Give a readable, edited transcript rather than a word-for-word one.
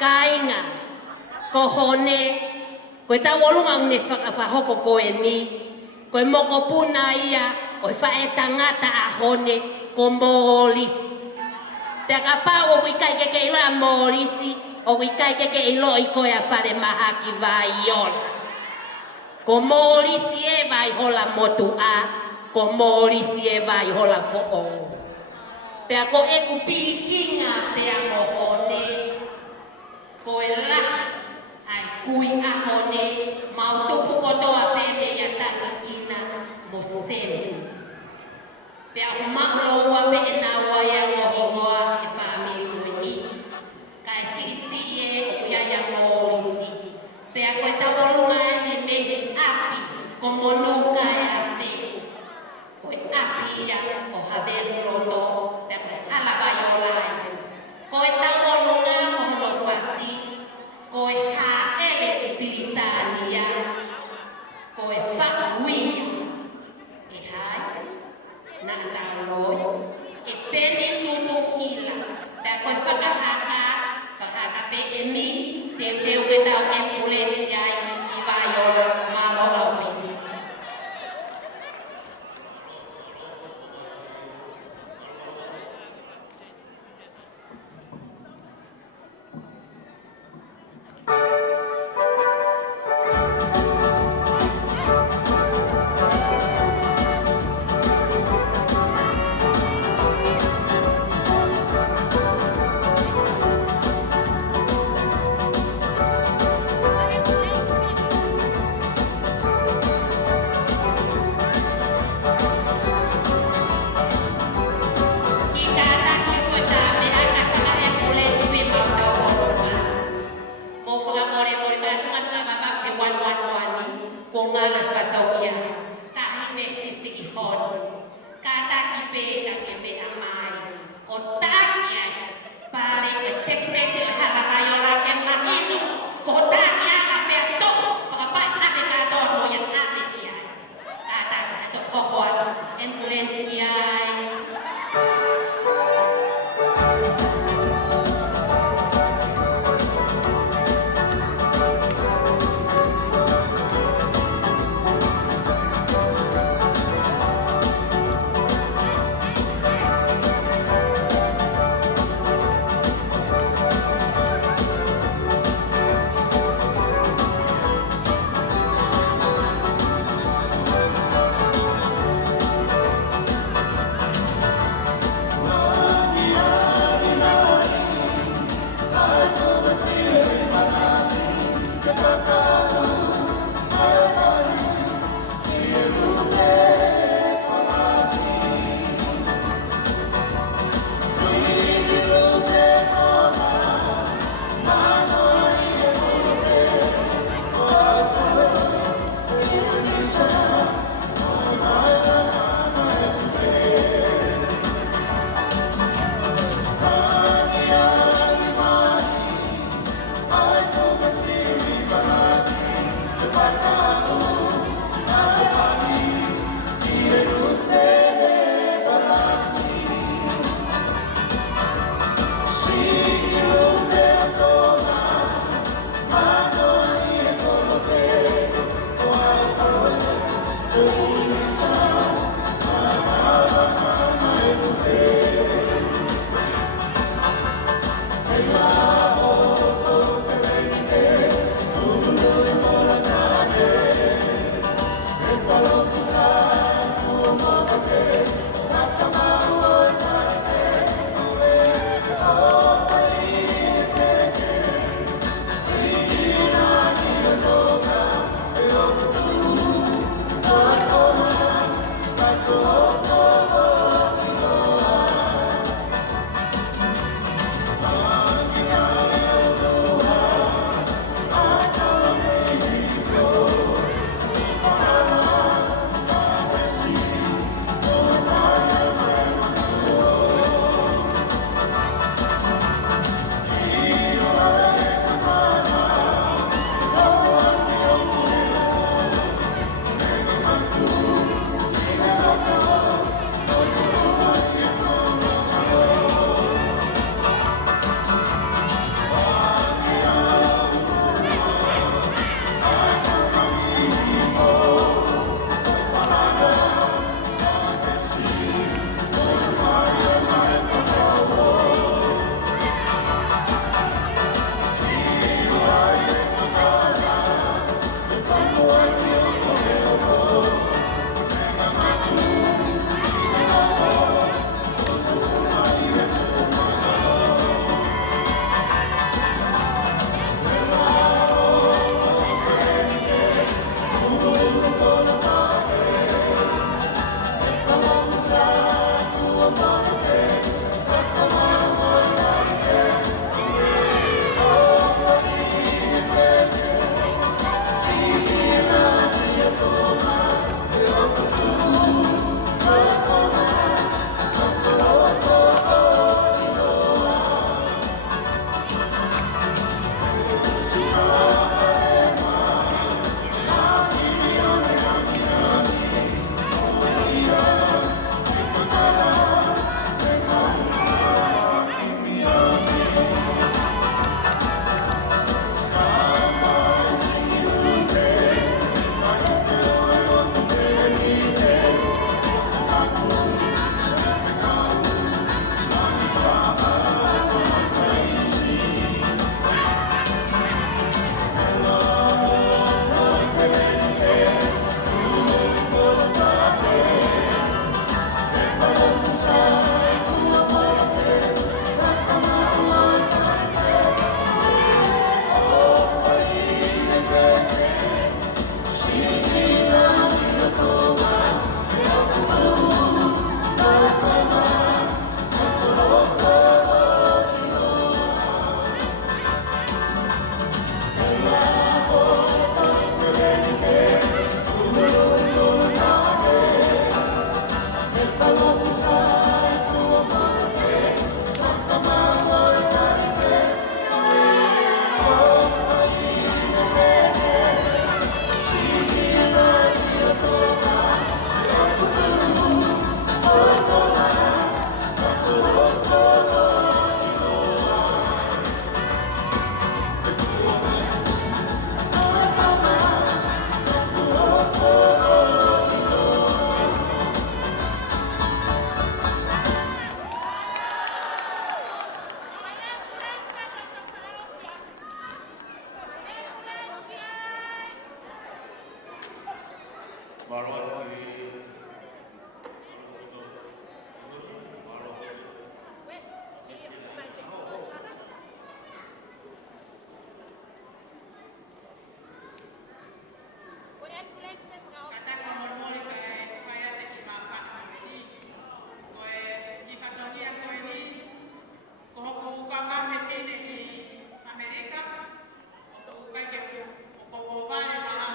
Kainga, ko hone, koe tau olunga une whakawhahoko koe ni, koe moko puna ia, o whae tangata a hone, ko mōlisi. Te kapau o kui kai keke ilo a mōlisi, o kui kai keke ilo i koe a whare maha ki vai ola. Ko mōlisi e vai hola motu a, ko mōlisi e vai hola fo'o. Pea ko e kupi kinga pea mo hone, ko e lahi ai kui a hone, mau tupu kotoa peme ia tangi kina mo senu. Pea o maulo ua pe e nā waia ngohi ngoa e whaami kueni. Ka e sisi e o kuia ia mōlisi. Pea koe tawolunga e mehe api ko monuka e ate. Koe api ia o havelu roto, pea koe alaba i o lai. Koe tawolunga o hono whasi, koe haele e Piritania, koe whauia e hai. Na tāloi, e pene tunu ila, tā koe whakahaka pe e mi, te teo ke tau e pulene ai i vai o malo au pene. Baroa